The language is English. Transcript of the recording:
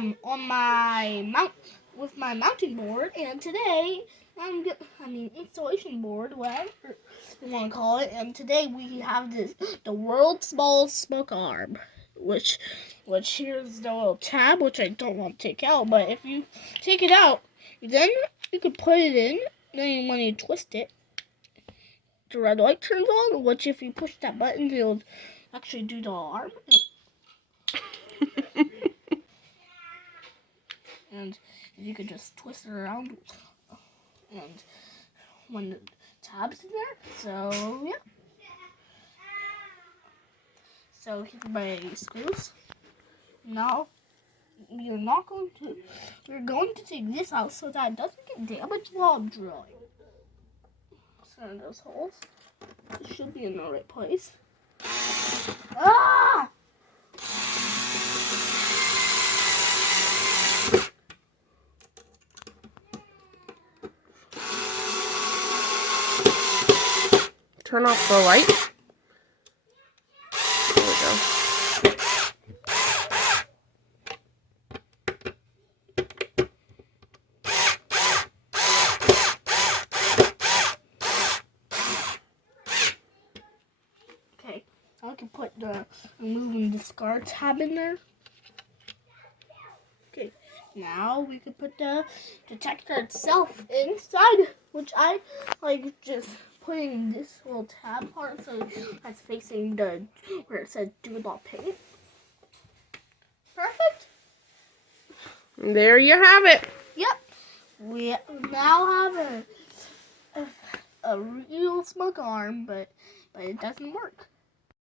I'm on my with my mounting board, and today installation board, whatever you want to call it. And today we have the world's smallest smoke arm, which here's the little tab, which I don't want to take out. But if you take it out, then you can put it in. Then when you twist it, the red light turns on. Which if you push that button, it'll actually do the alarm. And you could just twist it around, and when the tab's in there, so yeah. So here's my screws. Now we're going to take this out so that it doesn't get damaged while I'm drilling. So those holes, it should be in the right place. Ah! Turn off the light. There we go. Okay, I can put the remove and discard tab in there. Okay, now we can put the detector itself inside, which I like just putting this little tab part so that's facing the where it says do not paint. Perfect. There you have it. Yep. We now have a real smoke alarm, but it doesn't work.